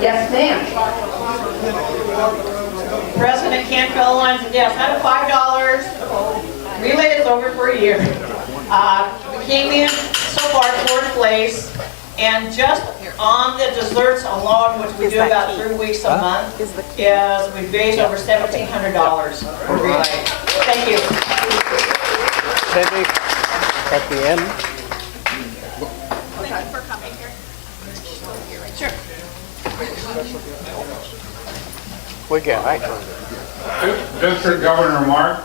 Yes, ma'am. President Ken, fellow Lions and guests, out of $5, relay is over for a year. We came in so far 4th place, and just on the desserts alone, which we do about 3 weeks a month, is we've raised over $1,700 for relay. Thank you. Cindy, at the end. Thank you for coming here. Sure. We got it. District Governor Mark,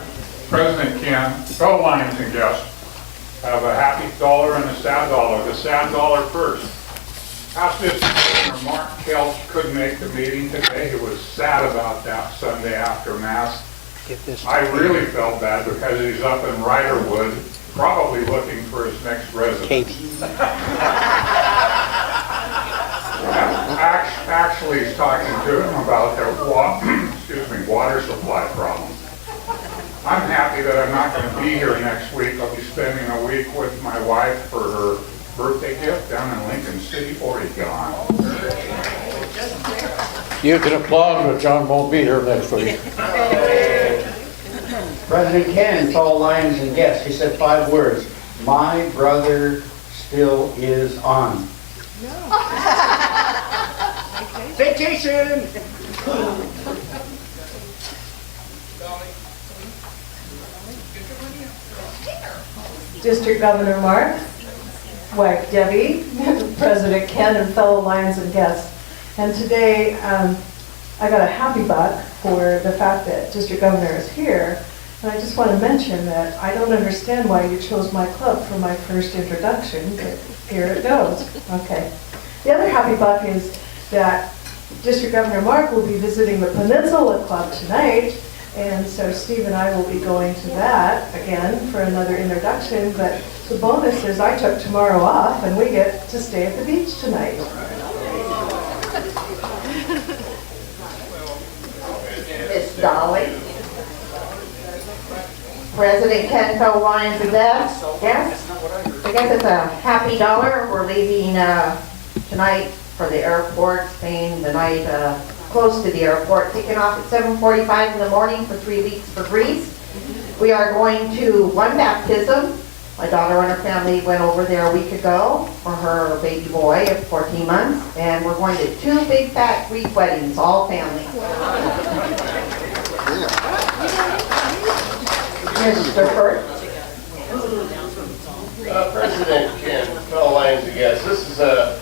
President Ken, fellow Lions and guests, have a happy dollar and a sad dollar. The sad dollar first. Past District Governor Mark Kelch couldn't make the meeting today. He was sad about that Sunday after Mass. Get this. I really felt bad because he's up in Riderwood, probably looking for his next residence. Katie. Actually, he's talking to him about the water supply problem. I'm happy that I'm not going to be here next week. I'll be spending a week with my wife for her birthday gift down in Lincoln City, Oregon. You can applaud, but John won't be here next week. President Ken, fellow Lions and guests, he said 5 words. My brother still is on. Vacation! District Governor Mark, wife Debbie, President Ken, and fellow Lions and guests. And today, I got a happy buck for the fact that District Governor is here. And I just want to mention that I don't understand why you chose my club for my first introduction, but here it goes. Okay. The other happy buck is that District Governor Mark will be visiting the Peninsula Club tonight. And so Steve and I will be going to that again for another introduction. But the bonus is I took tomorrow off and we get to stay at the beach tonight. Miss Dolly. President Ken, fellow Lions and guests. Yes? I guess it's a happy dollar. We're leaving tonight for the airport, staying the night close to the airport, kicking off at 7:45 in the morning for 3 weeks for Greece. We are going to one baptism. My daughter and her family went over there a week ago for her baby boy of 14 months, and we're going to 2 big fat Greek weddings, all family. Mr. First. President Ken, fellow Lions and guests, this is a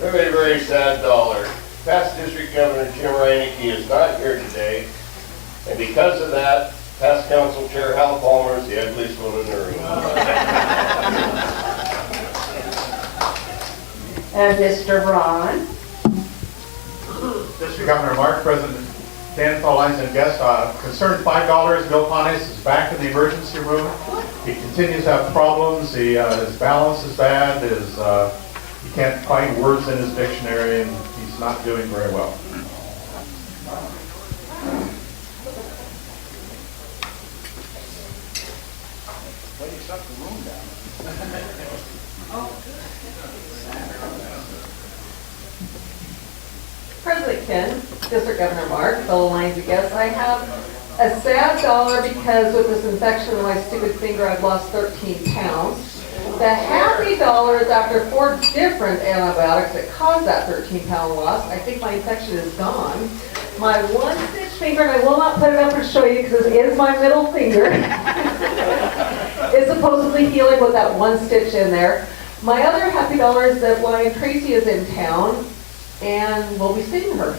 very, very sad dollar. Past District Governor Jim Reineke is not here today, and because of that, past Council Chair Hal Palmer is the ugliest one in the room. And Mr. Ron. District Governor Mark, President Ken, fellow Lions and guests, concerned $5. Bill Pontius is back in the emergency room. He continues to have problems. His balance is bad. He can't find words in his dictionary, and he's not doing very well. President Ken, District Governor Mark, fellow Lions and guests, I have a sad dollar because with this infection in my stupid finger, I've lost 13 pounds. The happy dollar is after 4 different antibiotics that caused that 13-pound loss. I think my infection is gone. My 1-stitch finger, and I will not put it up and show you because it is my middle finger, is supposedly healing with that 1 stitch in there. My other happy dollar is that Lion Tracy is in town, and we'll be seeing her.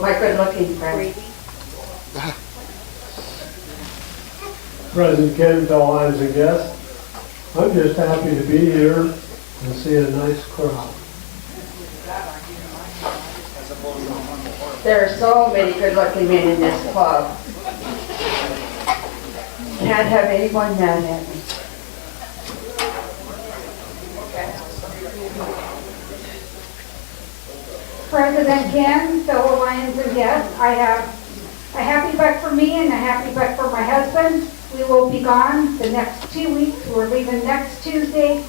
My good-looking friend. President Ken, fellow Lions and guests, I'm just happy to be here and see a nice crowd. There are so many good-looking men in this club. Can't have anyone mad at me. President Ken, fellow Lions and guests, I have a happy buck for me and a happy buck for my husband. We will be gone the next 2 weeks. We're leaving next Tuesday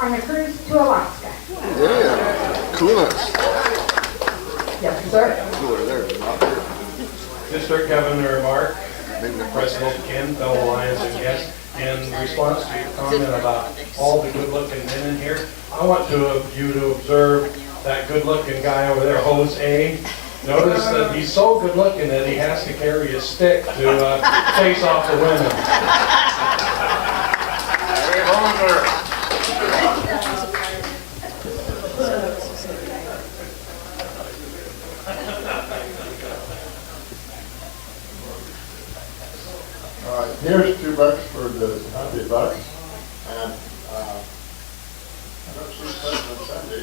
on a cruise to Alaska. Yeah, coolness. Yes, sir. Cooler there, not here. District Governor Mark, President Ken, fellow Lions and guests, in response to your comment about all the good-looking men in here, I want you to observe that good-looking guy over there, Jose. Notice that he's so good-looking that he has to carry a stick to chase off the women. Hey, Hoser. All right, here's $2 for the happy bucks, and I don't see President Cindy,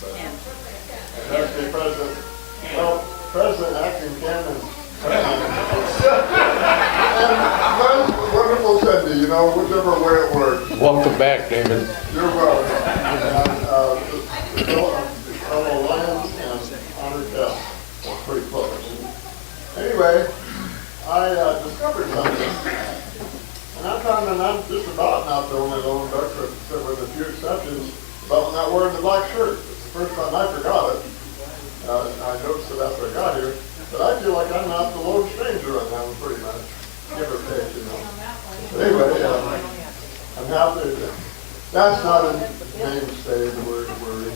but I don't see President, well, President Acting Ken and wonderful Cindy, you know, whichever way it works. Welcome back, David. You're welcome. And the fellow Lions and honored guests were pretty close. Anyway, I discovered something, and I'm just about not the only lone duck, with a few exceptions, about not wearing the black shirt. It's the first time I forgot it. I noticed it after I got here, but I feel like I'm not the lone stranger on that one pretty much, give or take, you know. But anyway, I'm happy that that's not a mainstay, the word worry.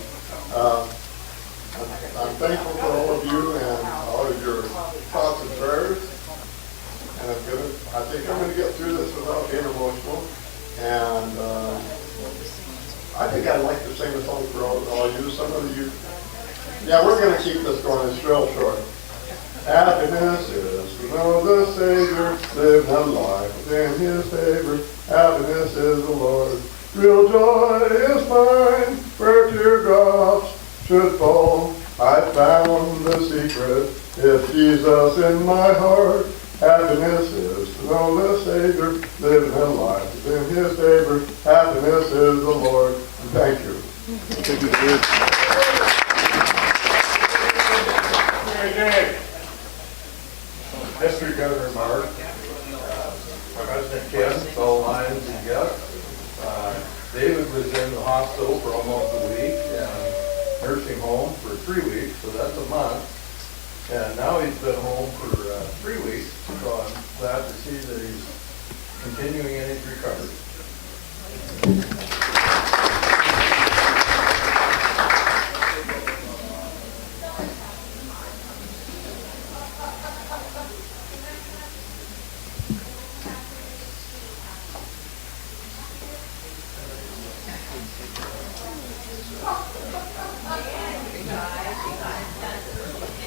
I'm thankful for all of you and all of your thoughts and prayers. And I think I'm gonna get through this without being emotional. And I think I'd like to sing a song for all you. Some of you, yeah, we're gonna keep this going. It's real short. Happiness is to know the Savior, live a life in His favor. Happiness is the Lord. Real joy is mine, where teardrops should fall. I found the secret. It's Jesus in my heart. Happiness is to know the Savior, living a life in His favor. Happiness is the Lord. And thank you. Thank you, David. Hey, Dave. District Governor Mark, President Ken, fellow Lions and guests. David was in the hospital for almost a week and nursing home for 3 weeks, so that's a month. And now he's been home for 3 weeks, so I'm glad to see that he's continuing in his recovery.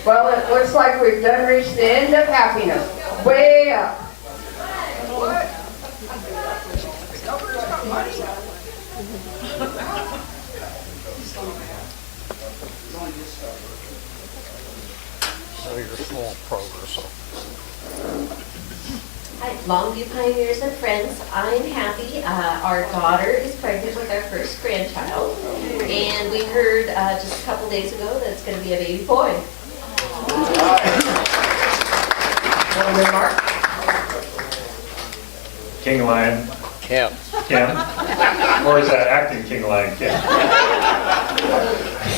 Well, it looks like we've done reached the end of happiness. Way up. So your small progress. Hi, Longview Pioneers and friends. I'm happy. Our daughter is pregnant with our first grandchild, and we heard just a couple days ago that it's going to be a baby boy. King Lion Ken. Ken, or is that acting King Lion Ken?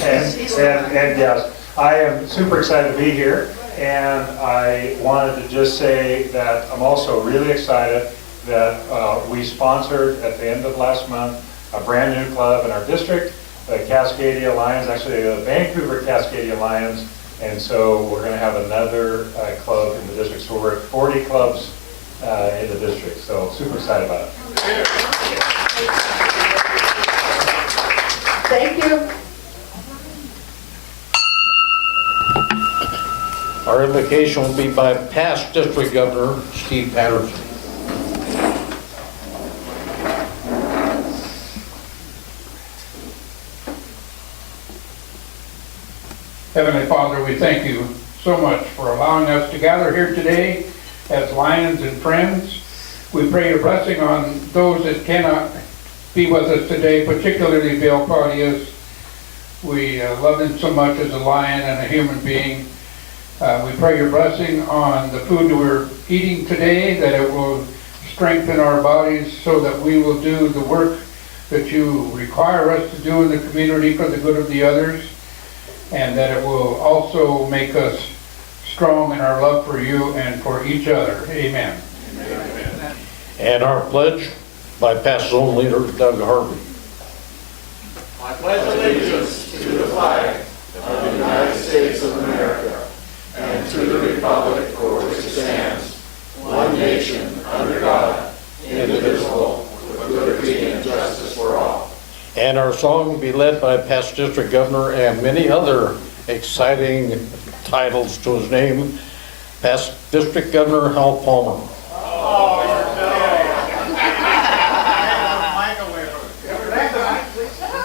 And yes, I am super excited to be here, and I wanted to just say that I'm also really excited that we sponsored at the end of last month a brand new club in our district, the Cascadia Lions, actually the Vancouver Cascadia Lions, and so we're going to have another club in the district. So we're at 40 clubs in the district, so super excited about it. Thank you. Our invocation will be by past District Governor Steve Patterson. Heavenly Father, we thank you so much for allowing us to gather here today as Lions and friends. We pray your blessing on those that cannot be with us today, particularly Bill Claudius. We love him so much as a lion and a human being. We pray your blessing on the food that we're eating today, that it will strengthen our bodies so that we will do the work that you require us to do in the community for the good of the others, and that it will also make us strong in our love for you and for each other. Amen. And our pledge by past zone leader Doug Harvey. I pledge allegiance to the flag of the United States of America and to the republic for which it stands, one nation, under God, indivisible, with liberty and justice for all. And our song will be led by past district governor and many other exciting titles to his name, past district governor Hal Palmer.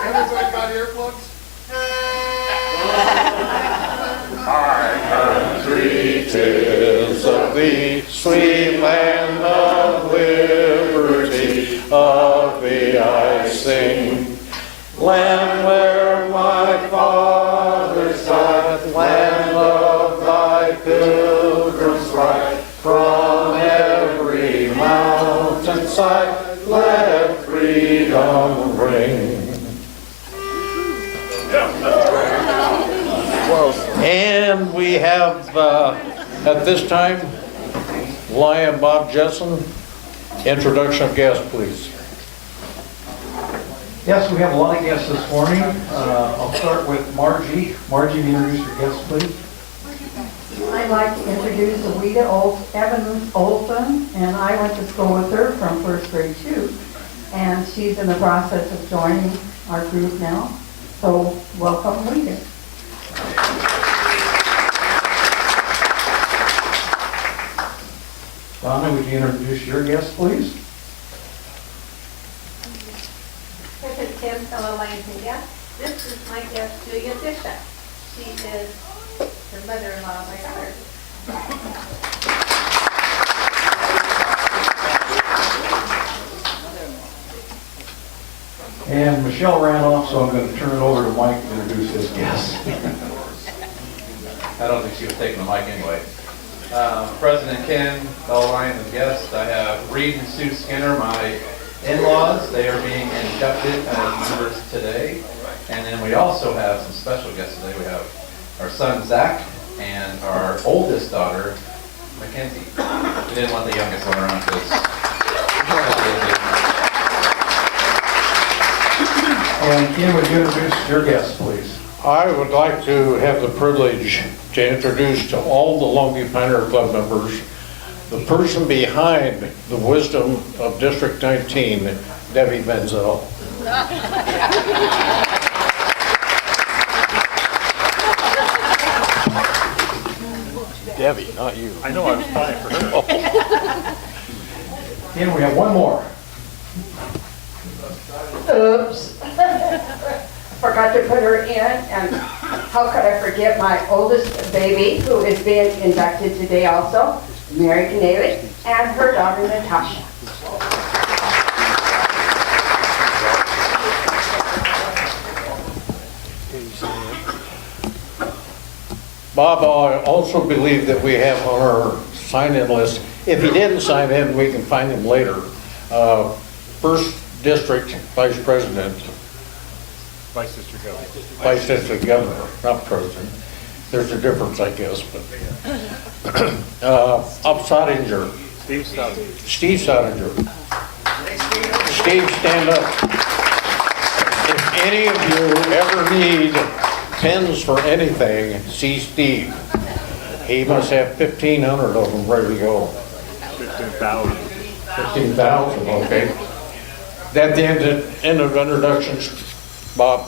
Everybody got earplugs? Country, 'tis of thee, sweet land of liberty, of thee I sing. Land where my fathers died, land of thy pilgrims ride, from every mountainside, let freedom ring. And we have, at this time, Lion Bob Jessen. Introduction of guests, please. Yes, we have a lot of guests this morning. I'll start with Margie. Margie, introduce your guests, please. I'd like to introduce Alita Evans Olson, and I went to school with her from first grade too. And she's in the process of joining our group now. So welcome, Alita. Donna, would you introduce your guests, please? This is Tim, fellow Lions and guests. This is my guest, Julia Bishop. She is the mother-in-law of my daughter. And Michelle ran off, so I'm going to turn it over to Mike to introduce his guests. I don't think she was taking the mic anyway. President Ken, fellow Lions and guests, I have Reed and Sue Skinner, my in-laws. They are being inducted as members today. And then we also have some special guests today. We have our son Zach and our oldest daughter, Mackenzie. We didn't want the youngest one around because And Ken, would you introduce your guests, please? I would like to have the privilege to introduce to all the Longview Pioneer Club members the person behind the wisdom of District 19, Debbie Mansell. Debbie, not you. I know I was fine for her. Ken, we have one more. Oops. Forgot to put her in, and how could I forget my oldest baby, who is being inducted today also, Mary Canelli, and her daughter Natasha. Bob, I also believe that we have on our sign-in list, if he didn't sign in, we can find him later. First District Vice President. Vice District Governor. Vice District Governor, not President. There's a difference, I guess, but. Up Sottinger. Steve Stottinger. Steve Sottinger. Steve, stand up. If any of you ever need pens for anything, see Steve. He must have 1,500 of them ready to go. 15,000. 15,000, okay. At the end of introductions, Bob.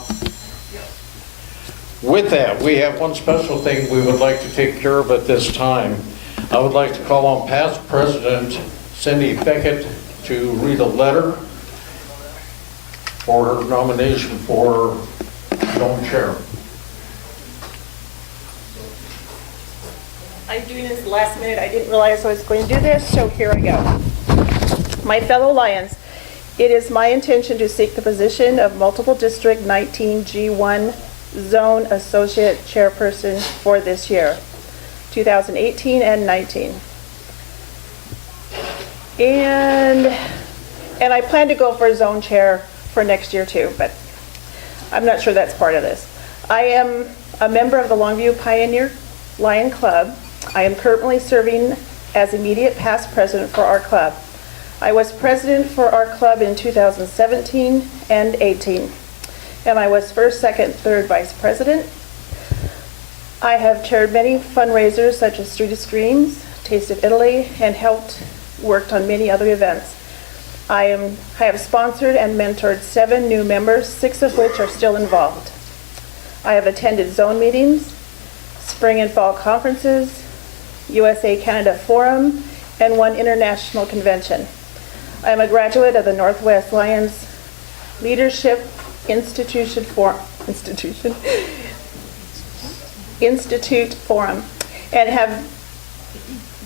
With that, we have one special thing we would like to take care of at this time. I would like to call on past President Cindy Beckett to read a letter for her nomination for zone chair. I'm doing this last minute. I didn't realize I was going to do this, so here I go. My fellow Lions, it is my intention to seek the position of Multiple District 19 G1 Zone Associate Chairperson for this year, 2018 and 19. And I plan to go for a zone chair for next year too, but I'm not sure that's part of this. I am a member of the Longview Pioneer Lions Club. I am currently serving as immediate past president for our club. I was president for our club in 2017 and 18, and I was first, second, third vice president. I have chaired many fundraisers such as Street of Screams, Taste of Italy, and worked on many other events. I have sponsored and mentored 7 new members, 6 of which are still involved. I have attended zone meetings, spring and fall conferences, USA-Canada Forum, and 1 international convention. I am a graduate of the Northwest Lions Leadership Institute Forum, and have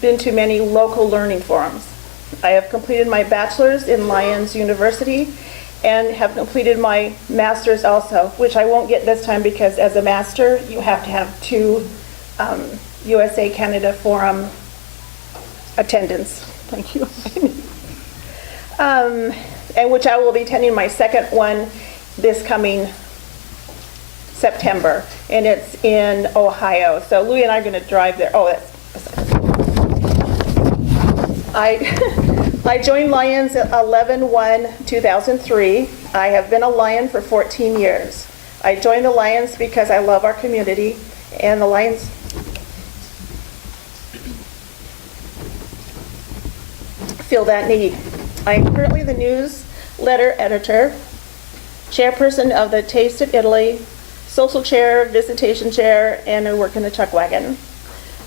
been to many local learning forums. I have completed my bachelor's in Lions University and have completed my master's also, which I won't get this time because as a master, you have to have 2 USA-Canada Forum attendance. Thank you. And which I will be attending my second one this coming September, and it's in Ohio. So Louis and I are going to drive there. Oh, I joined Lions 11/1/2003. I have been a Lion for 14 years. I joined the Lions because I love our community, and the Lions feel that need. I am currently the newsletter editor, chairperson of the Taste of Italy, social chair, visitation chair, and I work in the chuck wagon.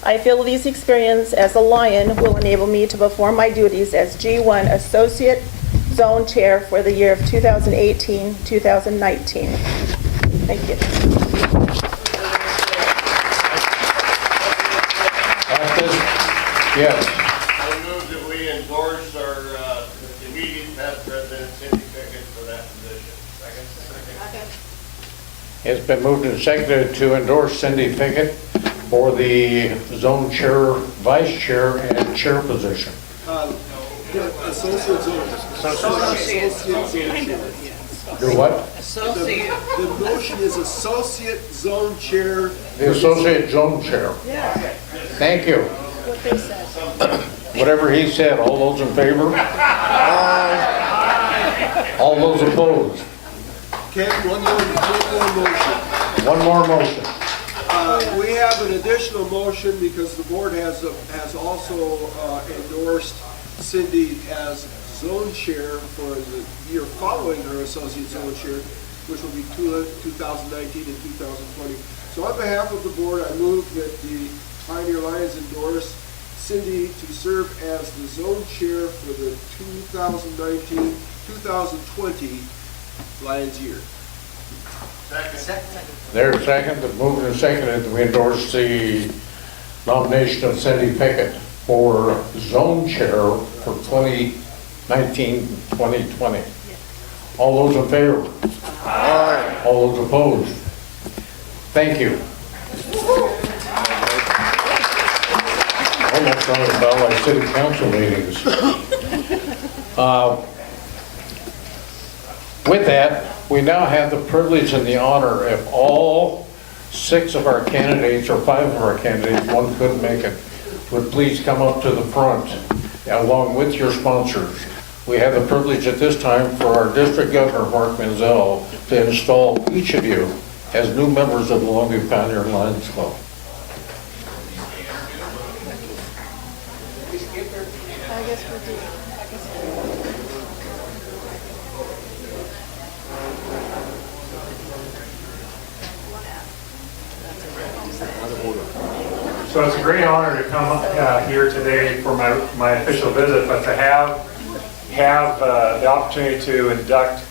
I feel these experiences as a Lion will enable me to perform my duties as G1 Associate Zone Chair for the year of 2018-2019. Thank you. Yes. I move that we endorse our immediate past president, Cindy Pickett, for that position. Second. It's been moved and seconded to endorse Cindy Pickett for the zone chair, vice chair, and chair position. Associate zone. Associate zone chair. You're what? The motion is associate zone chair. The associate zone chair. Yeah. Thank you. What they said. Whatever he said, all those in favor? All those opposed? Okay, one more motion. One more motion. We have an additional motion because the board has also endorsed Cindy as zone chair for the year following her associate zone chair, which will be 2019 and 2020. So on behalf of the board, I move that the Pioneer Lions endorse Cindy to serve as the zone chair for the 2019-2020 Lions year. There's second, the moved and seconded, we endorse the nomination of Cindy Pickett for zone chair for 2019-2020. All those in favor? Aye. All those opposed? Thank you. Almost on about like city council meetings. With that, we now have the privilege and the honor if all 6 of our candidates, or 5 of our candidates, one couldn't make it, would please come up to the front along with your sponsors. We have the privilege at this time for our District Governor, Mark Mansell, to install each of you as new members of the Longview Pioneer Lions Club. I guess we do. So it's a great honor to come here today for my official visit, but to have the opportunity to induct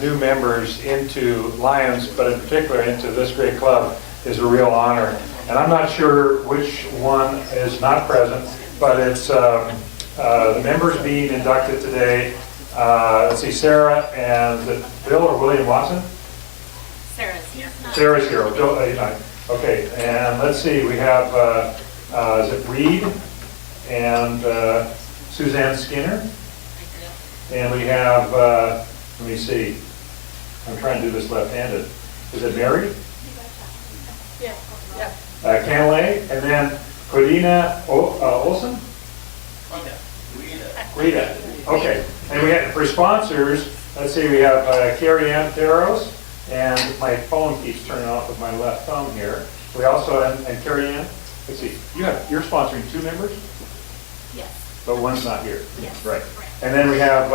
new members into Lions, but in particular into this great club, is a real honor. And I'm not sure which one is not present, but it's the members being inducted today. Let's see, Sarah and is it Bill or William Watson? Sarah's here. Sarah's here. Bill, okay, and let's see, we have, is it Reed and Suzanne Skinner. And we have, let me see, I'm trying to do this left-handed. Is it Mary? Yeah. Yeah. Canlay, and then Corina Olson? Rita. Okay. And we have, for sponsors, let's see, we have Carrie Ann Theros, and my phone keeps turning off with my left thumb here. We also, and Carrie Ann, let's see, you're sponsoring 2 members? Yes. But one's not here. Yes. Right. And then we have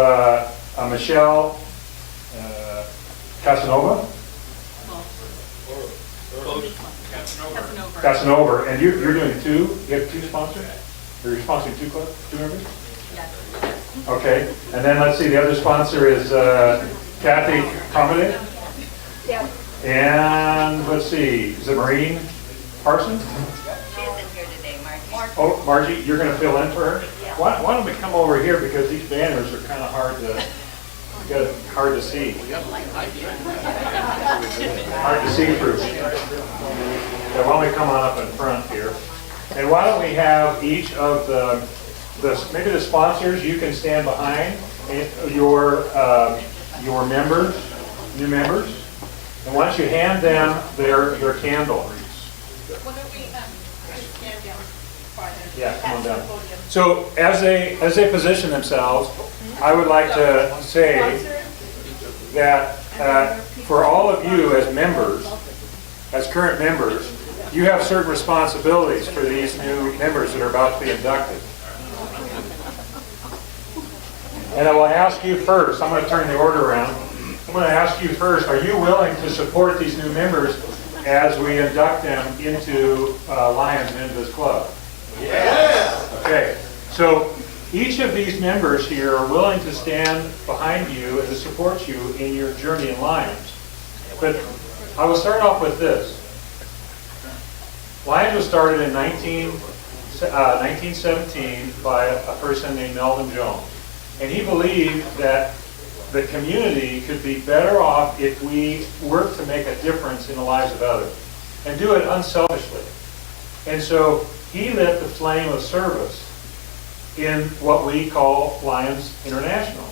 Michelle Casanova. Casanova, and you're doing 2. You have 2 sponsors. You're sponsoring 2 members. Yes. Okay. And then let's see, the other sponsor is Kathy Comedy. Yep. And let's see, is it Maureen Parson? She isn't here today, Margie. Oh, Margie, you're going to fill in for her? Yeah. Why don't we come over here, because these banners are kind of hard to see. Hard to see through. So why don't we come on up in front here? And why don't we have each of maybe the sponsors, you can stand behind your members, new members. And once you hand them their candle. Yeah, come on down. So as they position themselves, I would like to say that for all of you as members, as current members, you have certain responsibilities for these new members that are about to be inducted. And I will ask you first, I'm going to turn the order around. I'm going to ask you first, are you willing to support these new members as we induct them into Lions and into this club? Yes. Okay, so each of these members here are willing to stand behind you and to support you in your journey in Lions. But I will start off with this. Lions was started in 1917 by a person named Melvin Jones. And he believed that the community could be better off if we work to make a difference in the lives of others and do it unselfishly. And so he lit the flame of service in what we call Lions International.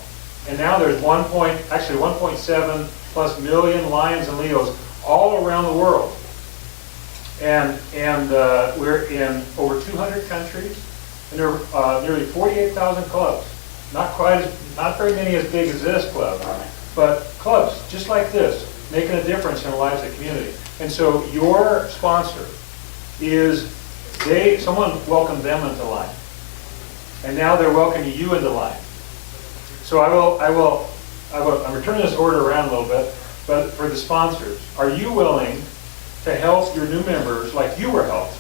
And now there's 1.7 plus million Lions and Leos all around the world. And we're in over 200 countries, and there are nearly 48,000 clubs. Not very many as big as this club, but clubs just like this, making a difference in the lives of the community. And so your sponsor is, someone welcomed them into Lions, and now they're welcoming you into Lions. So I'm returning this order around a little bit, but for the sponsors, are you willing to help your new members like you were helped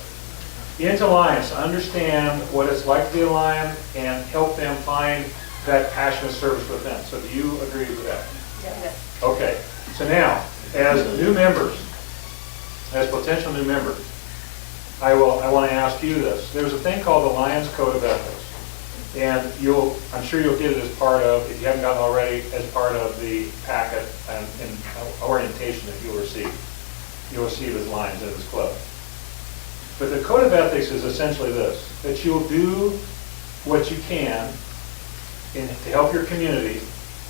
into Lions to understand what it's like to be a Lion and help them find that passionate service with them? So do you agree with that? Yes. Okay. So now, as new members, as potential new members, I want to ask you this. There's a thing called the Lions Code of Ethics. And I'm sure you'll get it as part of, if you haven't gotten already, as part of the packet and orientation that you'll receive. You'll receive as Lions in this club. But the Code of Ethics is essentially this, that you'll do what you can to help your community,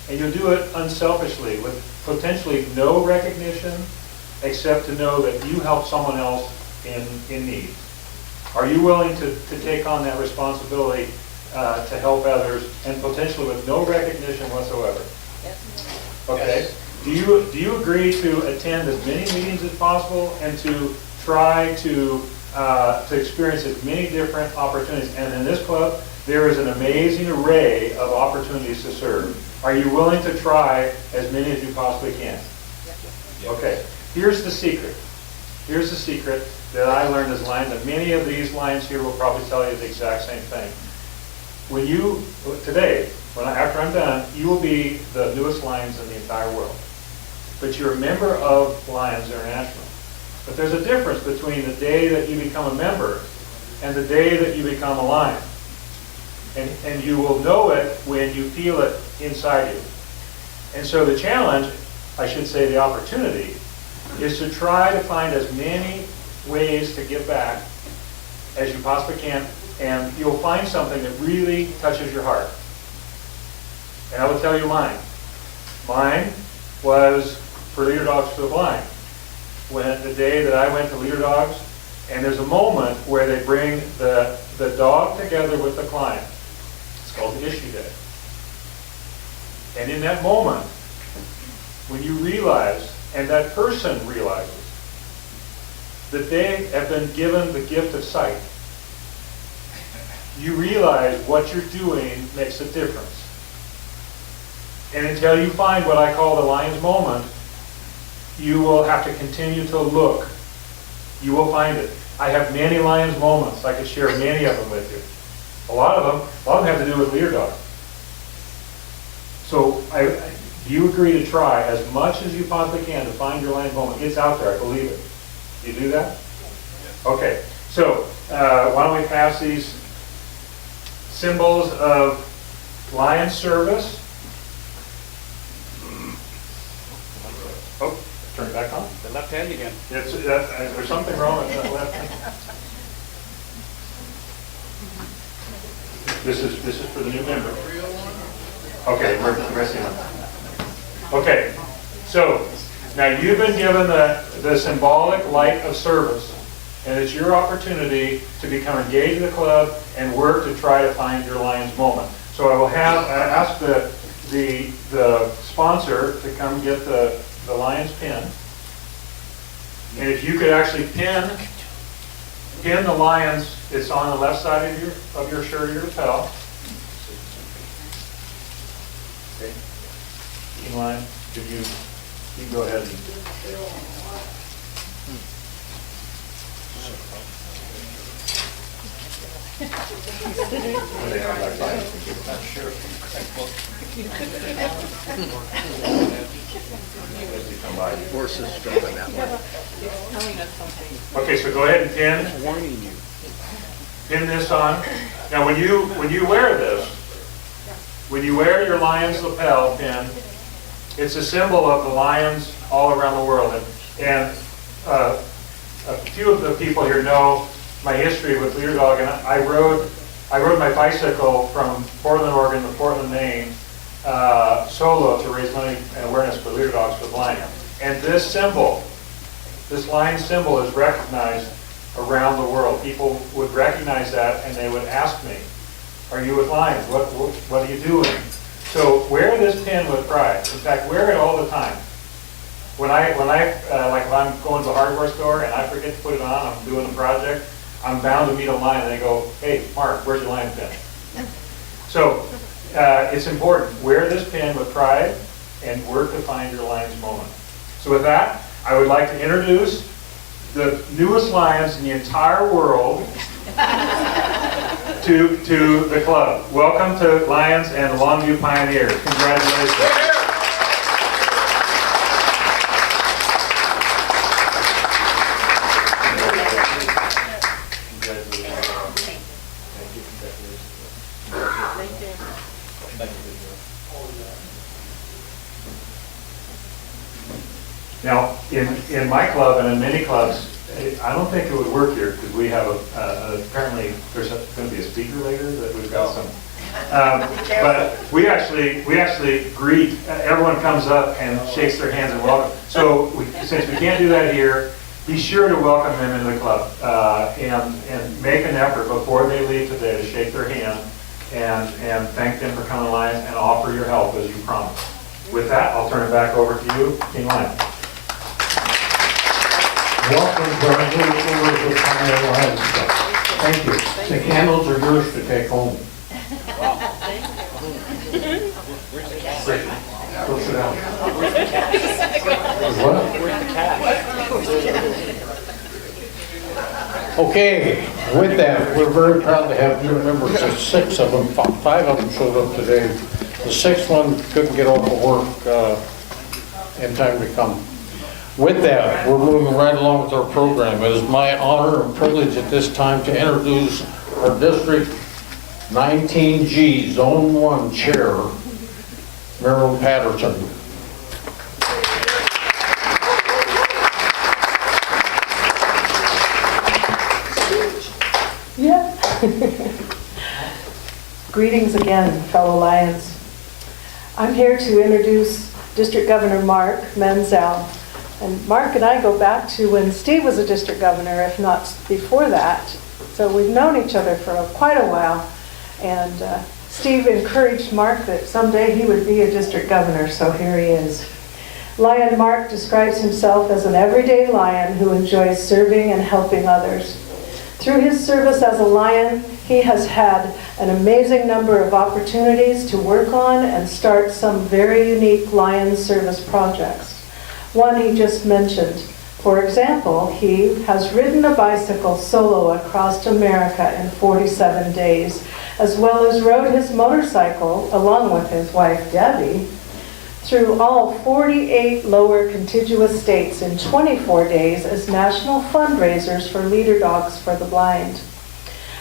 and you'll do it unselfishly with potentially no recognition except to know that you help someone else in need. Are you willing to take on that responsibility to help others and potentially with no recognition whatsoever? Okay. Do you agree to attend as many meetings as possible and to try to experience as many different opportunities? And in this club, there is an amazing array of opportunities to serve. Are you willing to try as many as you possibly can? Okay. Here's the secret. Here's the secret that I learned as Lions, and many of these Lions here will probably tell you the exact same thing. After I'm done, you will be the newest Lions in the entire world. But you're a member of Lions International. But there's a difference between the day that you become a member and the day that you become a Lion. And you will know it when you feel it inside you. And so the challenge, I should say the opportunity, is to try to find as many ways to give back as you possibly can and you'll find something that really touches your heart. And I will tell you mine. Mine was for Leader Dogs for the Blind. When the day that I went to Leader Dogs, and there's a moment where they bring the dog together with the client. It's called the issue day. And in that moment, when you realize, and that person realizes, that they have been given the gift of sight, you realize what you're doing makes a difference. And until you find what I call the lion's moment, you will have to continue to look. You will find it. I have many lion's moments. I could share many of them with you. A lot of them have to do with Leader Dog. So do you agree to try as much as you possibly can to find your lion's moment? It's out there, I believe it. You do that? Okay. So why don't we pass these symbols of lion service. Oh, turn it back on. The left hand again. There's something wrong with that left hand. This is for the new member. Okay, we're progressing on. Okay, so now you've been given the symbolic light of service, and it's your opportunity to become engaged in the club and work to try to find your lion's moment. So I will ask the sponsor to come get the lion's pin. And if you could actually pin the lions, it's on the left side of your shirt or your lapel. Okay. In line, you can go ahead and Okay, so go ahead and pin this on. Now when you wear this, when you wear your lion's lapel pin, it's a symbol of the lions all around the world. And a few of the people here know my history with Leader Dog, and I rode my bicycle from Portland, Oregon to Portland, Maine, solo to raise money and awareness for Leader Dogs for the Blind. And this symbol, this lion symbol, is recognized around the world. People would recognize that, and they would ask me, "Are you with lions? What are you doing?" So wear this pin with pride. In fact, wear it all the time. When I like if I'm going to a hardware store and I forget to put it on, I'm doing a project, I'm bound to meet a lion, and they go, "Hey, Mark, where's your lion pin?" So it's important. Wear this pin with pride and work to find your lion's moment. So with that, I would like to introduce the newest lions in the entire world to the club. Welcome to Lions and Longview Pioneers. Congratulations. Now, in my club and in many clubs, I don't think it would work here because we have apparently there's going to be a speaker later that we've got some. But we actually greet. Everyone comes up and shakes their hands and welcome. So since we can't do that here, be sure to welcome them into the club and make an effort before they leave today to shake their hand and thank them for coming to Lions and offer your help as you promised. With that, I'll turn it back over to you, King Lion. Welcome to our new members of Pioneer Lions Club. Thank you. The candles are yours to take home. Great. Go sit down. What? Okay, with that, we're very proud to have new members. There's 6 of them, 5 of them showed up today. The 6th one couldn't get off of work in time to come. With that, we're moving right along with our program. It is my honor and privilege at this time to introduce our District 19G Zone 1 Chair, Marilyn Patterson. Yeah. Greetings again, fellow Lions. I'm here to introduce District Governor Mark Mansell. And Mark and I go back to when Steve was a district governor, if not before that. So we've known each other for quite a while. And Steve encouraged Mark that someday he would be a district governor, so here he is. Lion Mark describes himself as an everyday Lion who enjoys serving and helping others. Through his service as a Lion, he has had an amazing number of opportunities to work on and start some very unique Lion service projects. One he just mentioned. For example, he has ridden a bicycle solo across America in 47 days, as well as rode his motorcycle, along with his wife Debbie, through all 48 lower contiguous states in 24 days as national fundraisers for leader dogs for the blind.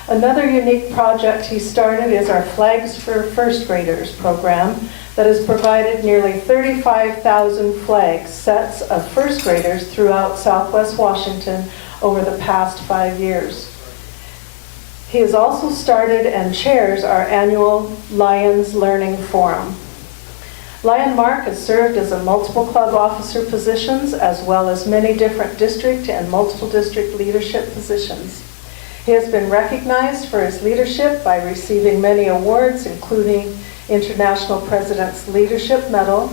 Another unique project he started is our Flags for First Graders program that has provided nearly 35,000 flag sets of first graders throughout Southwest Washington over the past 5 years. He has also started and chairs our annual Lions Learning Forum. Lion Mark has served as a multiple club officer positions as well as many different district and multiple district leadership positions. He has been recognized for his leadership by receiving many awards, including International President's Leadership Medal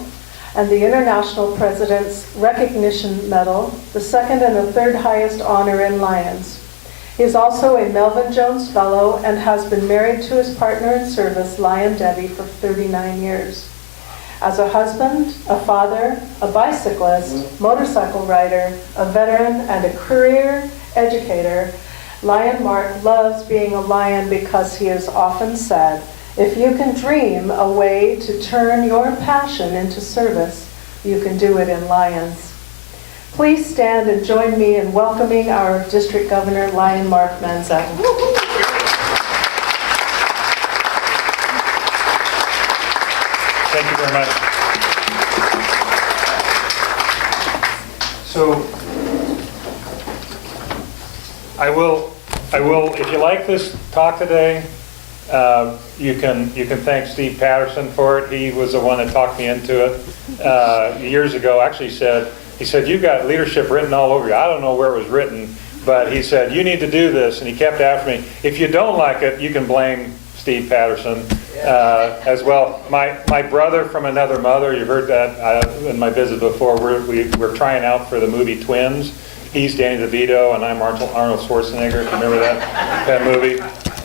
and the International President's Recognition Medal, the second and the third highest honor in Lions. He is also a Melvin Jones Fellow and has been married to his partner in service, Lion Debbie, for 39 years. As a husband, a father, a bicyclist, motorcycle rider, a veteran, and a career educator, Lion Mark loves being a Lion because he has often said, if you can dream a way to turn your passion into service, you can do it in Lions. Please stand and join me in welcoming our District Governor, Lion Mark Mansell. Thank you very much. So, I will, if you like this talk today, you can thank Steve Patterson for it. He was the one that talked me into it years ago. Actually he said, you've got leadership written all over you. I don't know where it was written, but he said, you need to do this. And he kept after me. If you don't like it, you can blame Steve Patterson as well. My brother from another mother, you heard that in my visit before, we're trying out for the movie Twins. He's Danny DeVito and I'm Arnold Schwarzenegger, if you remember that movie.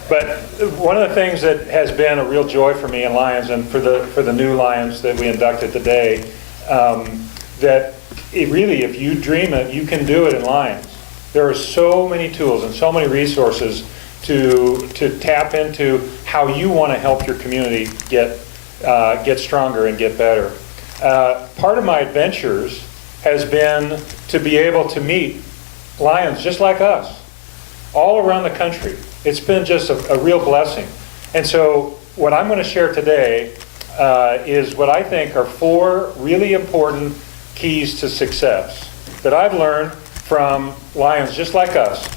But one of the things that has been a real joy for me in Lions and for the new Lions that we inducted today, that it really, if you dream it, you can do it in Lions. There are so many tools and so many resources to tap into how you want to help your community get stronger and get better. Part of my adventures has been to be able to meet Lions just like us all around the country. It's been just a real blessing. And so what I'm going to share today is what I think are 4 really important keys to success that I've learned from Lions just like us,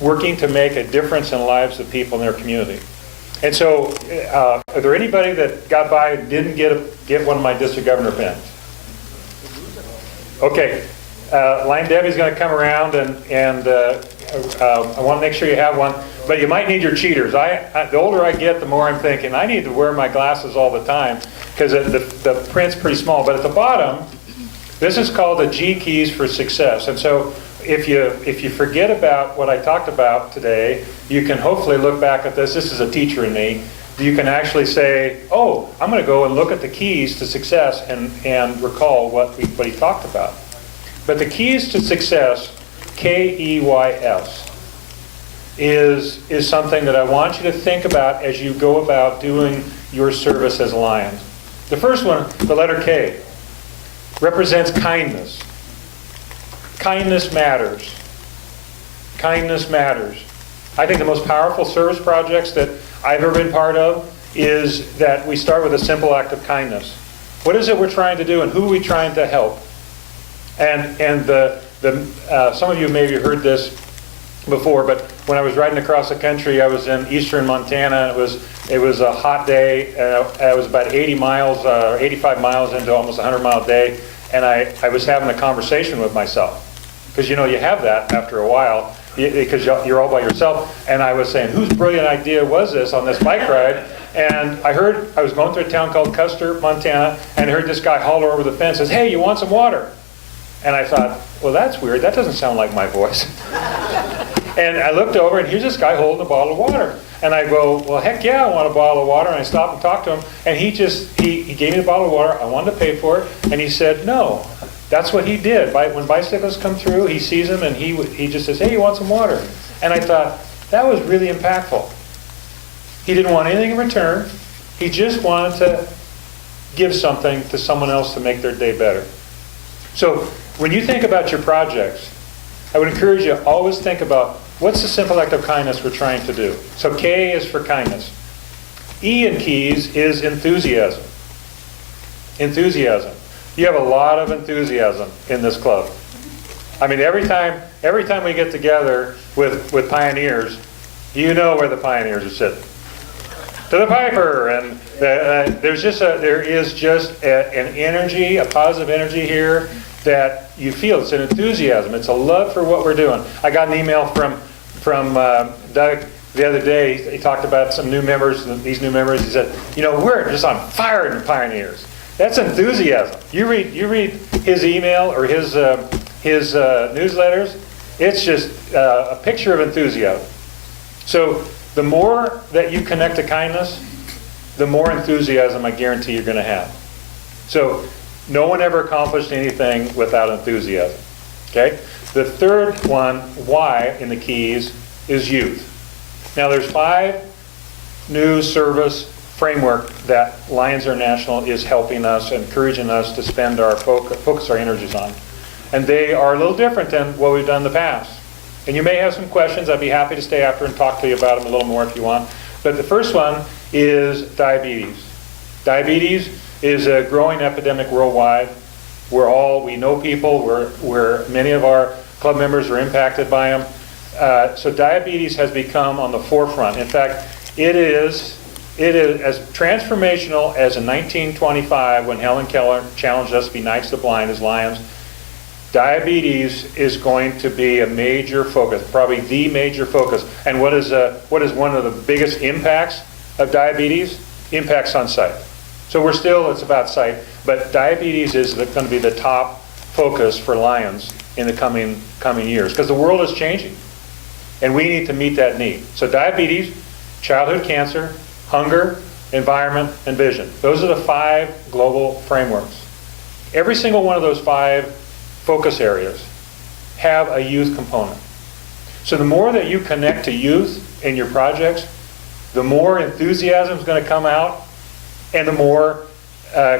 working to make a difference in the lives of people in their community. And so are there anybody that got by and didn't get one of my district governor pins? Okay. Lion Debbie's going to come around and I want to make sure you have one, but you might need your cheaters. The older I get, the more I'm thinking, I need to wear my glasses all the time because the print's pretty small. But at the bottom, this is called the G keys for success. And so if you forget about what I talked about today, you can hopefully look back at this. This is a teacher in me. You can actually say, oh, I'm going to go and look at the keys to success and recall what he talked about. But the keys to success, K-E-Y-S, is something that I want you to think about as you go about doing your service as a Lion. The first one, the letter K, represents kindness. Kindness matters. Kindness matters. I think the most powerful service projects that I've ever been part of is that we start with a simple act of kindness. What is it we're trying to do and who are we trying to help? And some of you maybe heard this before, but when I was riding across the country, I was in eastern Montana. It was a hot day. I was about 80 miles, 85 miles into almost a 100-mile day, and I was having a conversation with myself. Because you have that after a while, because you're all by yourself. And I was saying, whose brilliant idea was this on this bike ride? And I was going through a town called Custer, Montana, and I heard this guy holler over the fence, says, "Hey, you want some water?" And I thought, well, that's weird. That doesn't sound like my voice. And I looked over, and here's this guy holding a bottle of water. And I go, well, heck yeah, I want a bottle of water. And I stopped and talked to him, and he gave me the bottle of water. I wanted to pay for it, and he said no. That's what he did. When bicyclists come through, he sees them, and he just says, "Hey, you want some water?" And I thought, that was really impactful. He didn't want anything in return. He just wanted to give something to someone else to make their day better. So when you think about your projects, I would encourage you to always think about, what's the simple act of kindness we're trying to do? So K is for kindness. E in keys is enthusiasm. Enthusiasm. You have a lot of enthusiasm in this club. I mean, every time we get together with pioneers, you know where the pioneers are sitting. To the Piper, and there is just an energy, a positive energy here that you feel. It's an enthusiasm. It's a love for what we're doing. I got an email from Doug the other day. He talked about some new members. These new members. He said, we're just on fire in Pioneers. That's enthusiasm. You read his email or his newsletters. It's just a picture of enthusiasm. So the more that you connect to kindness, the more enthusiasm I guarantee you're going to have. So no one ever accomplished anything without enthusiasm. Okay? The third one, Y in the keys, is youth. Now there's 5 new service framework that Lions International is helping us, encouraging us to spend our focus our energies on. And they are a little different than what we've done in the past. And you may have some questions. I'd be happy to stay after and talk to you about them a little more if you want. But the first one is diabetes. Diabetes is a growing epidemic worldwide. We know people, where many of our club members are impacted by them. So diabetes has become on the forefront. In fact, it is as transformational as in 1925 when Helen Keller challenged us to be Knights of the Blind as Lions. Diabetes is going to be a major focus, probably the major focus. And what is one of the biggest impacts of diabetes? Impacts on sight. So it's about sight, but diabetes is going to be the top focus for Lions in the coming years, because the world is changing, and we need to meet that need. So diabetes, childhood cancer, hunger, environment, and vision. Those are the 5 global frameworks. Every single one of those 5 focus areas have a youth component. So the more that you connect to youth in your projects, the more enthusiasm is going to come out, and the more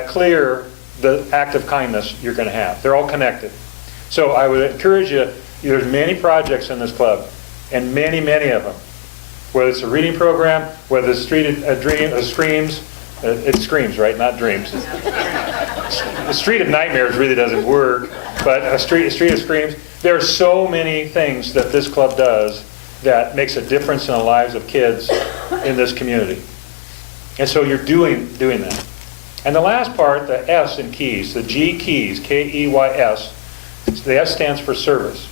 clear the act of kindness you're going to have. They're all connected. So I would encourage you, there's many projects in this club, and many, many of them. Whether it's a reading program, whether it's it screams, right? Not dreams. The Street of Nightmares really doesn't work, but a street of screams. There are so many things that this club does that makes a difference in the lives of kids in this community. And so you're doing that. And the last part, the S in keys, the G keys, K-E-Y-S, the S stands for service.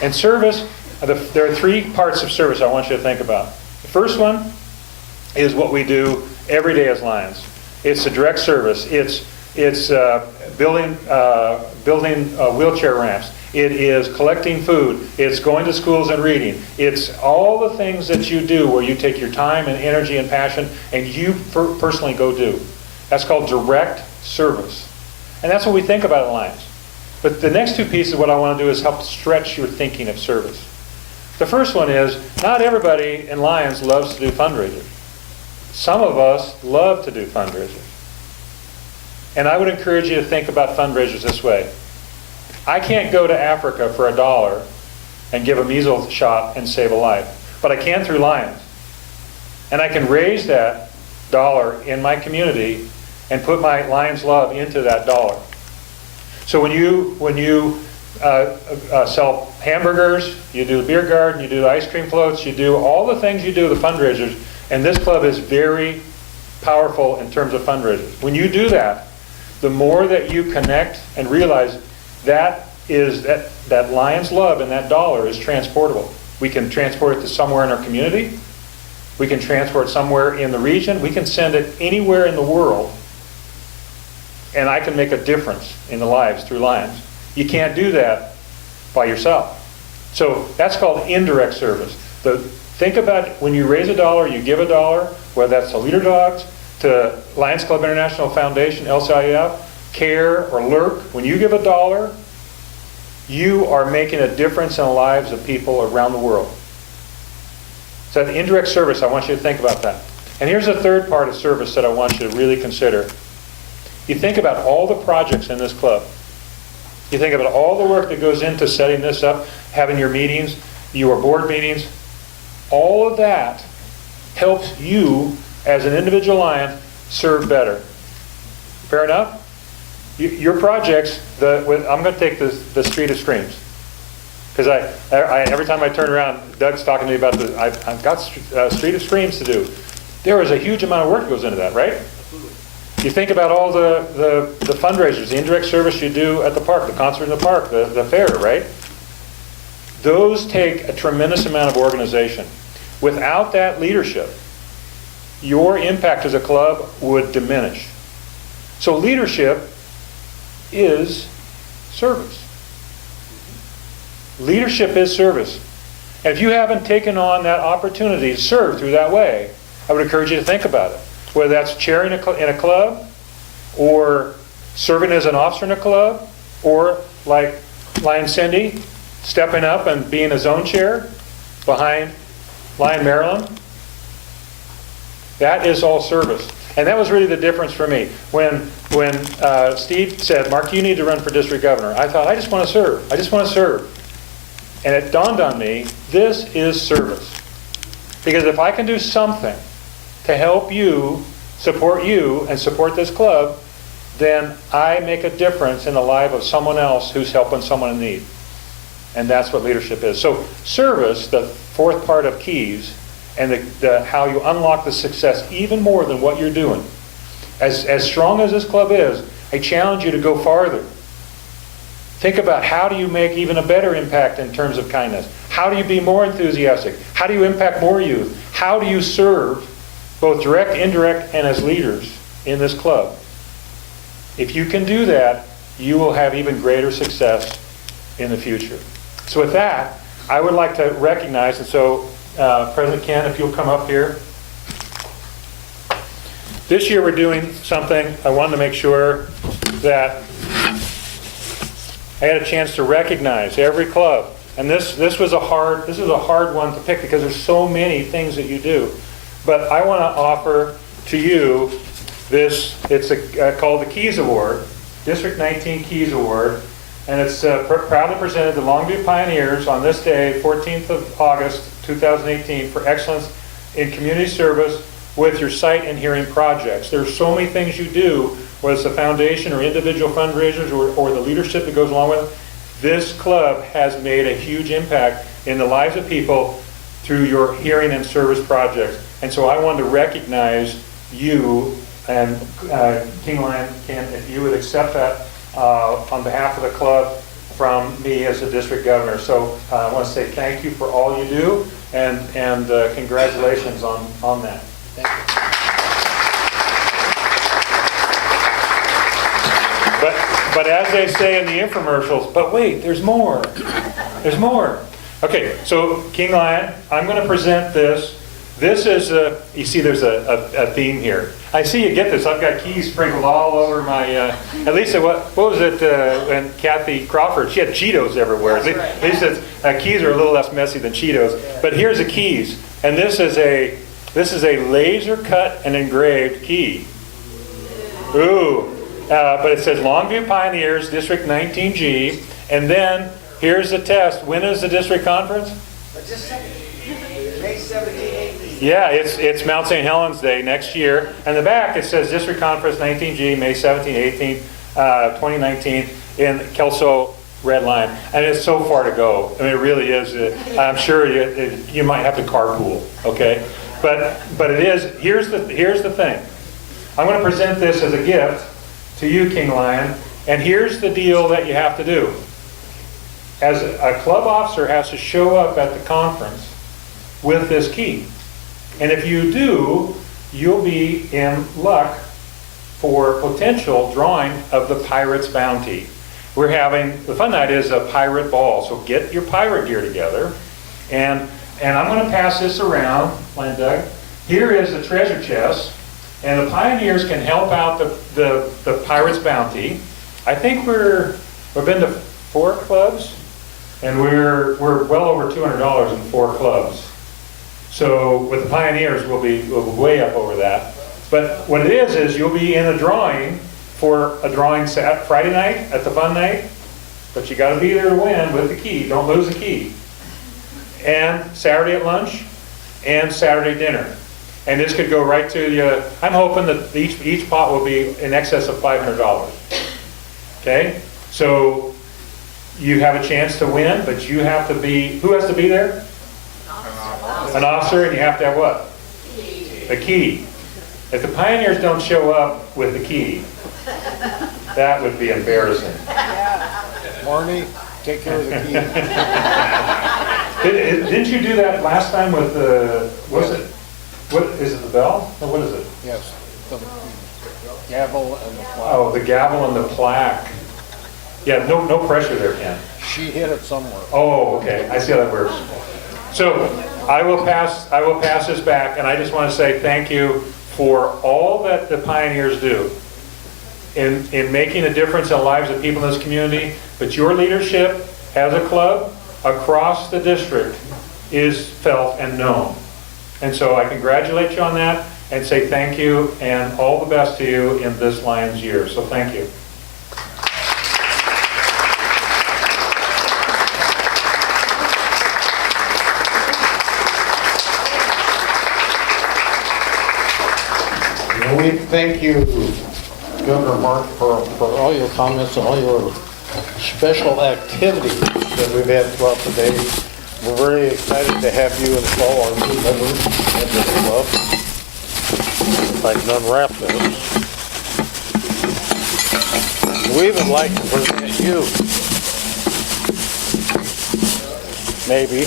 And service, there are 3 parts of service I want you to think about. The first one is what we do every day as Lions. It's the direct service. It's building wheelchair ramps. It is collecting food. It's going to schools and reading. It's all the things that you do where you take your time and energy and passion and you personally go do. That's called direct service. And that's what we think about at Lions. But the next 2 pieces, what I want to do is help stretch your thinking of service. The first one is, not everybody in Lions loves to do fundraisers. Some of us love to do fundraisers. And I would encourage you to think about fundraisers this way. I can't go to Africa for $1 and give a measles shot and save a life. But I can through Lions. And I can raise that dollar in my community and put my Lions love into that dollar. So when you sell hamburgers, you do the beer garden, you do the ice cream floats, you do all the things you do, the fundraisers, and this club is very powerful in terms of fundraisers. When you do that, the more that you connect and realize that Lions love and that dollar is transportable. We can transport it to somewhere in our community. We can transport it somewhere in the region. We can send it anywhere in the world. And I can make a difference in the lives through Lions. You can't do that by yourself. So that's called indirect service. Think about when you raise $1, you give $1, whether that's to Leader Dogs, to Lions Club International Foundation, LCIF, CARE, or LERC. When you give $1, you are making a difference in the lives of people around the world. So the indirect service, I want you to think about that. And here's the third part of service that I want you to really consider. You think about all the projects in this club. You think about all the work that goes into setting this up, having your meetings, your board meetings. All of that helps you as an individual Lion serve better. Fair enough? Your projects, I'm going to take the Street of Streams. Because every time I turn around, Doug's talking to me about I've got Street of Streams to do. There is a huge amount of work that goes into that, right? You think about all the fundraisers, the indirect service you do at the park, the concert in the park, the fair, right? Those take a tremendous amount of organization. Without that leadership, your impact as a club would diminish. So leadership is service. Leadership is service. And if you haven't taken on that opportunity to serve through that way, I would encourage you to think about it. Whether that's chairing in a club, or serving as an officer in a club, or like Lion Cindy, stepping up and being a zone chair behind Lion Maryland. That is all service. And that was really the difference for me. When Steve said, Mark, you need to run for district governor, I thought, I just want to serve. I just want to serve. And it dawned on me, this is service. Because if I can do something to help you, and support this club, then I make a difference in the life of someone else who's helping someone in need. And that's what leadership is. So service, the fourth part of keys, and how you unlock the success even more than what you're doing. As strong as this club is, I challenge you to go farther. Think about how do you make even a better impact in terms of kindness? How do you be more enthusiastic? How do you impact more youth? How do you serve both direct, indirect, and as leaders in this club? If you can do that, you will have even greater success in the future. So with that, I would like to recognize, and so President Ken, if you'll come up here. This year we're doing something, I wanted to make sure that I had a chance to recognize every club. And this was a hard one to pick because there's so many things that you do. But I want to offer to you this, it's called the Keys Award, District 19 Keys Award, and it's proudly presented to Longview Pioneers on this day, 14th of August, 2018, for excellence in community service with your sight and hearing projects. There's so many things you do, whether it's the foundation or individual fundraisers or the leadership that goes along with it. This club has made a huge impact in the lives of people through your hearing and service projects. And so I wanted to recognize you, and King Lion, Ken, if you would accept that on behalf of the club from me as the district governor. So I want to say thank you for all you do, and congratulations on that. Thank you. But as they say in the infomercials, but wait, there's more. There's more. Okay, so King Lion, I'm going to present this. This is you see there's a theme here. I see you get this. I've got keys sprinkled all over my, at least what was it when Kathy Crawford, she had Cheetos everywhere. At least keys are a little less messy than Cheetos. But here's the keys. And this is a laser cut and engraved key. Ooh. But it says Longview Pioneers, District 19G. And then here's the test. When is the district conference? Just a second. May 17, 18. Yeah, it's Mount St. Helens Day next year. And the back it says District Conference 19G, May 17, 18, 2019 in Kelso, Red Lion. And it's so far to go. I mean, it really is. I'm sure you might have to carpool, okay? But it is, here's the thing. I'm going to present this as a gift to you, King Lion, and here's the deal that you have to do. As a club officer has to show up at the conference with this key. And if you do, you'll be in luck for potential drawing of the Pirate's Bounty. We're having, the fun night is a pirate ball, so get your pirate gear together. And I'm going to pass this around, Line Doug. Here is the treasure chest, and the pioneers can help out the Pirate's Bounty. I think we've been to 4 clubs, and we're well over $200 in 4 clubs. So with the pioneers, we'll be way up over that. But what it is you'll be in a drawing for a drawing Friday night at the fun night, but you got to be there to win with the key. Don't lose the key. And Saturday at lunch, and Saturday dinner. And this could go right to the, I'm hoping that each pot will be in excess of $500. Okay? So you have a chance to win, but you have to be, who has to be there? An officer, and you have to have what? A key. If the pioneers don't show up with the key, that would be embarrassing. Marnie, take care of the key. Didn't you do that last time with the, what is it the bell? Or what is it? Yes, the gavel and the plaque. Oh, the gavel and the plaque. Yeah, no pressure there, Ken. She hit it somewhere. Oh, okay, I see how that works. So I will pass this back, and I just want to say thank you for all that the pioneers do in making a difference in the lives of people in this community. But your leadership as a club across the district is felt and known. And so I congratulate you on that and say thank you and all the best to you in this Lions year. So thank you. We thank you, Governor Mark, for all your comments and all your special activities that we've had throughout the day. We're very excited to have you install our new members in the club. If I can unwrap this. We would like to present you, maybe,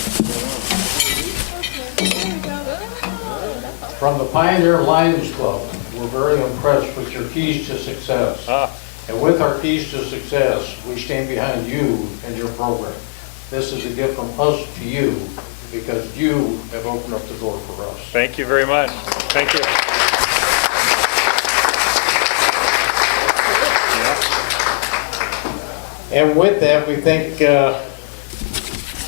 from the Pioneer Lions Club. We're very impressed with your keys to success. And with our keys to success, we stand behind you and your program. This is a gift from us to you because you have opened up the door for us. Thank you very much. Thank you. And with that, we thank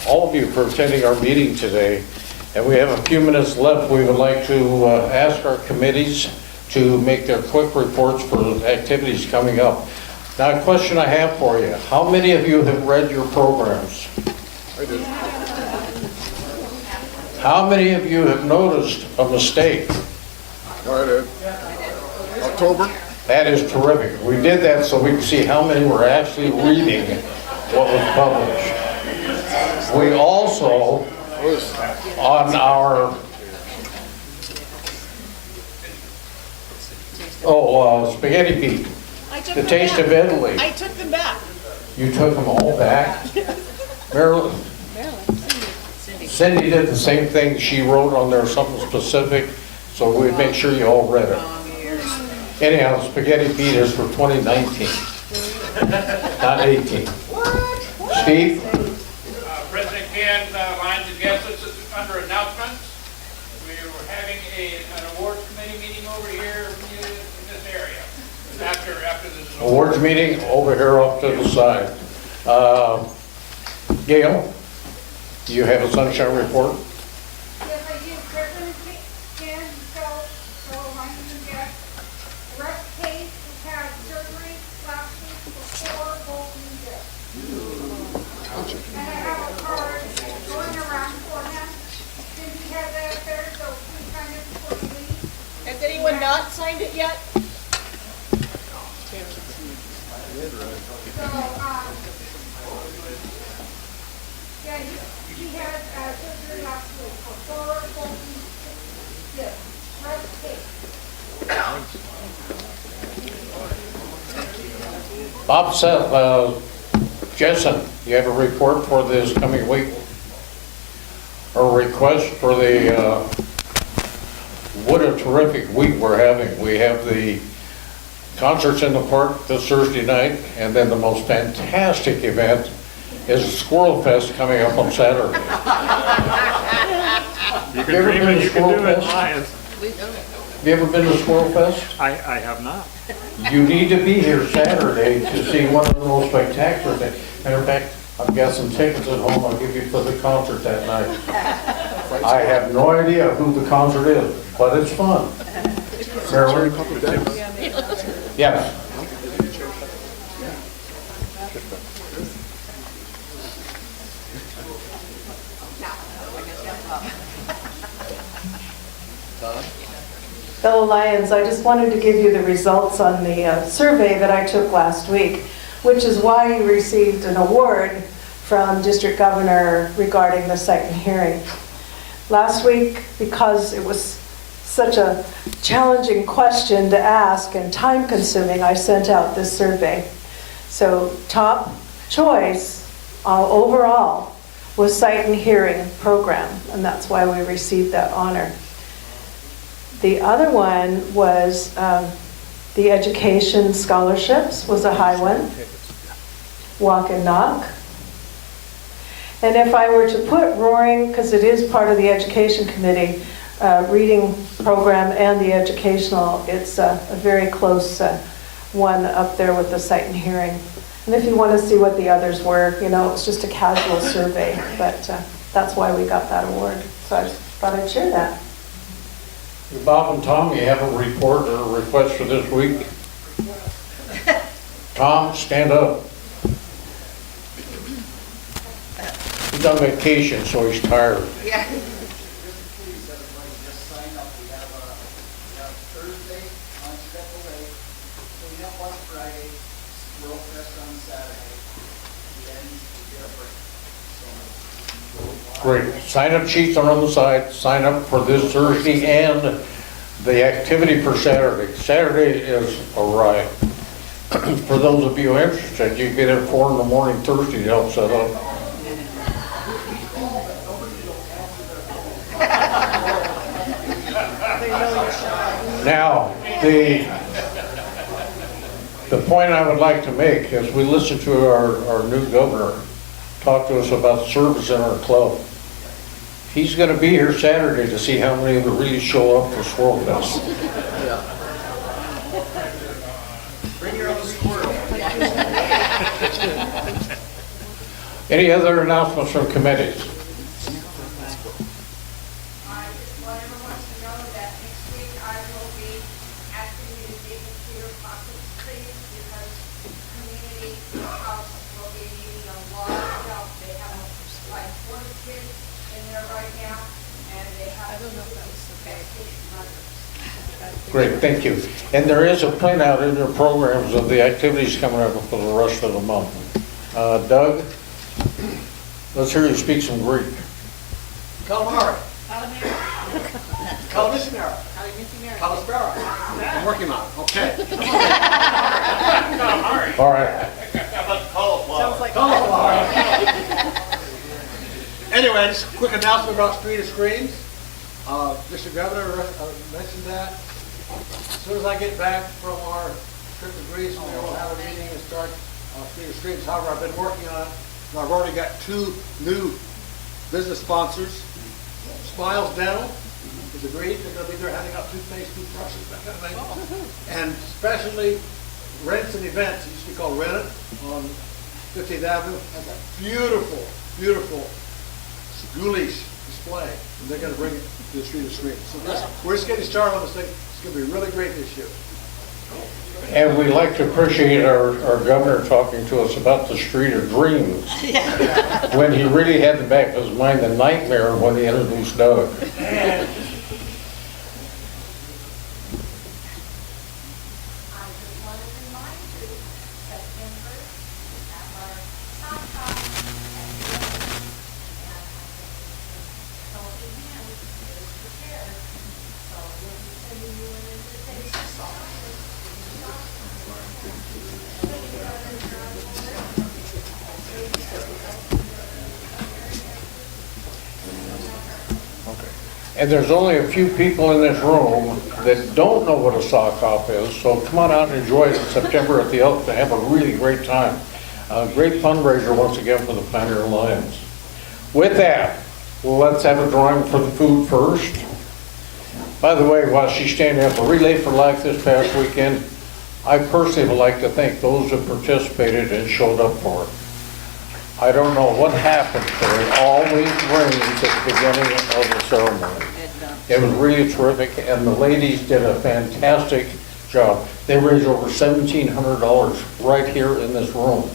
all of you for attending our meeting today. And we have a few minutes left. We would like to ask our committees to make their quick reports for activities coming up. Now, a question I have for you. How many of you have read your programs? I did. How many of you have noticed a mistake? I did. October? That is terrific. We did that so we could see how many were actually reading what was published. We also, on our Spaghetti Pete, the Taste of Italy. I took them back. You took them all back? Marilyn? Cindy did the same thing. She wrote on there something specific, so we'd make sure you all read it. Anyhow, Spaghetti Pete is for 2019, not 18. Steve? President Ken, Lions and guests, this is under announcements. We were having an awards committee meeting over here in this area after this is over. Awards meeting over here off to the side. Gail, do you have a sunshine report? Yes, I do. President Ken, fellow Lions and guests, Rex Case has had surgery last week for 4 broken discs. And I have a card going around for him. Since he has that there, so please sign it before you leave. Has anyone not signed it yet? So, Bob Jessen, you have a report for this coming week? A request for the, what a terrific week we're having. We have the concerts in the park this Thursday night, and then the most fantastic event is Squirrel Fest coming up on Saturday. You You ever can dream been it, to you can do Squirrel it, Fest? Lions. Have you ever been to Squirrel Fest? I have not. You need to be here Saturday to see one of the most spectacular things. Matter of fact, I've got some tickets at home I'll give you for the concert that night. I have no idea who the concert is, but it's fun. Marilyn? Yes. Fellow Lions, I just wanted to give you the results on the survey that I took last week, which is why you received an award from District Governor regarding the second hearing. Last week, because it was such a challenging question to ask and time consuming, I sent out this survey. So top choice overall was sight and hearing program, and that's why we received that honor. The other one was the education scholarships was a high one, walk and knock. And if I were to put Roaring, because it is part of the education committee, reading program and the educational, it's a very close one up there with the sight and hearing. And if you want to see what the others were, you know, it's just a casual survey, but that's why we got that award. So I just thought I'd share that. Bob and Tom, you have a report or a request for this week? Tom, stand up. He's on vacation, so he's tired. Yeah. Great. Sign-up sheets are on the side. Sign up for this Thursday and the activity for Saturday. Saturday is a riot. For those of you interested, you can get at 4 in the morning Thursday to help set up. Now, the point I would like to make is we listened to our new governor talk to us about service in our club. He's going to be here Saturday to see how many of them really show up for Swirl Fest. Bring your own squirrel. Any other announcements from committees? I just want everyone to know that next week I will be asking you to dig into your pocket trees because community house will be needing a lot of help. They have like 40 kids in there right now, and they have to do mothers. Great, thank you. And there is a printout in your programs of the activities coming up for the rest of the month. Doug, let's hear you speak some Greek. Calamari. Calamari. Calispera. I'm working on it. Okay. All right. How about cauliflower? Cauliflower. Anyway, just a quick announcement about Street of Screens. District Governor mentioned that. As soon as I get back from our trip to Greece, we will have a meeting and start Street of Screens. However, I've been working on it, and I've already got 2 new business sponsors. Smiles Dental is agreed. They're going to be there handing out toothpaste, toothbrushes, that kind of thing. And especially Rents and Events, it used to be called Rent It on 15th Avenue, has a beautiful, beautiful ghoulish display. And they're going to bring it to the Street of Screens. So we're just getting started on this thing. It's going to be really great this year. And we'd like to appreciate our governor talking to us about the Street of Dreams. When he really had in the back of his mind the nightmare when he introduced Doug. And there's only a few people in this room that don't know what a sock hop is, so come on out and enjoy it in September at the Elk to have a really great time. A great fundraiser once again for the Pioneer Lions. With that, let's have a drawing for the food first. By the way, while she's standing up, a Relay for Life this past weekend, I personally would like to thank those that participated and showed up for it. I don't know what happened, but it always rains at the beginning of the ceremony. It was really terrific, and the ladies did a fantastic job. They raised over $1,700 right here in this room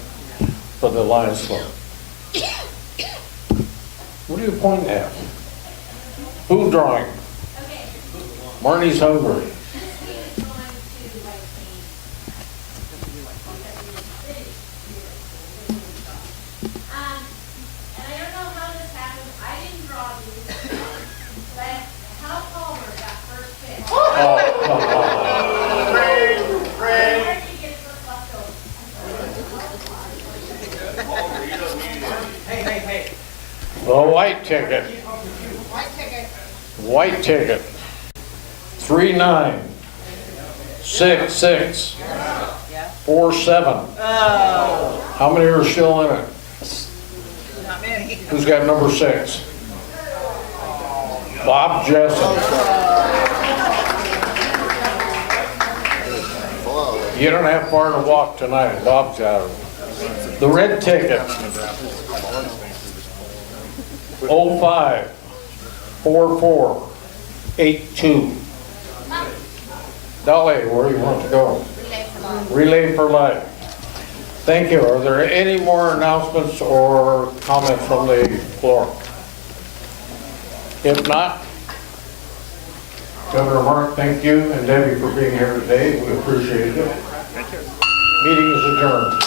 for the Lions Club. What are you pointing at? Food drawing. Marnie's hungry. The white ticket. White ticket. 396647. How many are still in it? Not many. Who's got number 6? Bob Jessen. You don't have far to walk tonight. Bob's got it. The red ticket. 054482. Dolly, where do you want to go? Relay for Life. Thank you. Are there any more announcements or comments from the floor? If not, Governor Mark, thank you, and Debbie for being here today. We appreciate it. Meeting is adjourned.